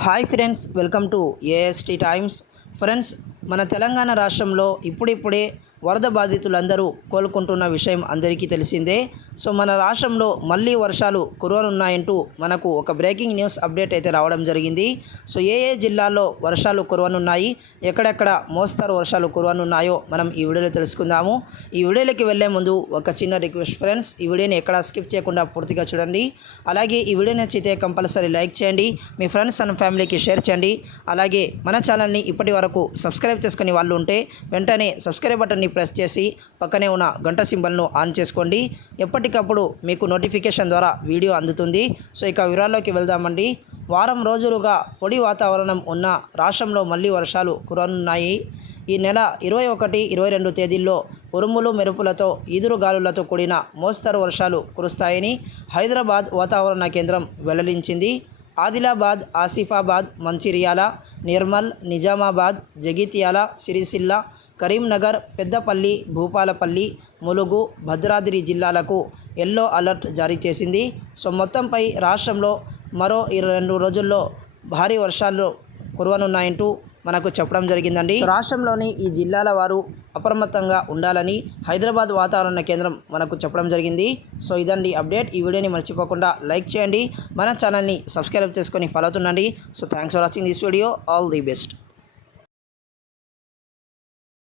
Hi friends welcome to AST times friends మన తెలంగాణ రాష్ట్రంలో ఇప్పుడిప్పుడే వరద బాధితులందరూ కోలుకుంటున్న విషయం అందరికీ తెలిసిందే. సో మన రాష్ట్రంలో మళ్ళీ వర్షాలు కురవనున్నాయంటూ మనకు ఒక బ్రేకింగ్ న్యూస్ అప్డేట్ అయితే రావడం జరిగింది. సో ఏ ఏ జిల్లాల్లో వర్షాలు కురవనున్నాయి ఎక్కడెక్కడ మోస్తారు వర్షాలు కురవనున్నాయో మనం ఈ వీడియోలో తెలుసుకుందాము. ఈ వీడియోలోకి వెళ్ళే ముందు ఒక చిన్న రిక్వెస్ట్ ఫ్రెండ్స్ ఈ వీడియోని ఎక్కడ స్కిప్ చేయకుండా పూర్తిగా చూడండి. అలాగే ఈ వీడియో నచ్చితే కంపల్సరీ లైక్ చేయండి మీ ఫ్రెండ్స్ అండ్ ఫ్యామిలీకి షేర్ చేయండి. అలాగే మన ఛానల్ని ఇప్పటి వరకు సబ్స్క్రైబ్ చేసుకునే వాళ్ళు ఉంటే వెంటనే సబ్స్క్రైబ్ బటన్ని ప్రెస్ చేసి పక్కనే ఉన్న గంట సింబల్ను ఆన్ చేసుకోండి. ఎప్పటికప్పుడు మీకు నోటిఫికేషన్ ద్వారా వీడియో అందుతుంది. సో ఇక వివరాల్లోకి వెళ్దామండి. వారం రోజులుగా పొడి వాతావరణం ఉన్న రాష్ట్రంలో మళ్ళీ వర్షాలు కురనున్నాయి. ఈ నెల ఇరవై ఒకటి ఇరవై రెండు తేదీల్లో ఉరుములు మెరుపులతో ఈదురు గాలులతో కూడిన మోస్తరు వర్షాలు కురుస్తాయని హైదరాబాద్ వాతావరణ కేంద్రం వెల్లడించింది. ఆదిలాబాద్ ఆసిఫాబాద్ మంచిర్యాల నిర్మల్ నిజామాబాద్ జగిత్యాల సిరిసిల్ల కరీంనగర్ పెద్దపల్లి భూపాలపల్లి ములుగు భద్రాద్రి జిల్లాలకు ఎల్లో అలర్ట్ జారీ చేసింది. సో మొత్తంపై రాష్ట్రంలో మరో ఇరవై రెండు రోజుల్లో భారీ వర్షాలు కురవనున్నాయంటూ మనకు చెప్పడం జరిగిందండి. రాష్ట్రంలోని ఈ జిల్లాల వారు అప్రమత్తంగా ఉండాలని హైదరాబాద్ వాతావరణ కేంద్రం మనకు చెప్పడం జరిగింది. సో ఇదండి అప్డేట్. ఈ వీడియోని మర్చిపోకుండా లైక్ చేయండి. మన ఛానల్ని సబ్స్క్రైబ్ చేసుకొని follow అవుతుండండి. So thanks for watching this video. All the best.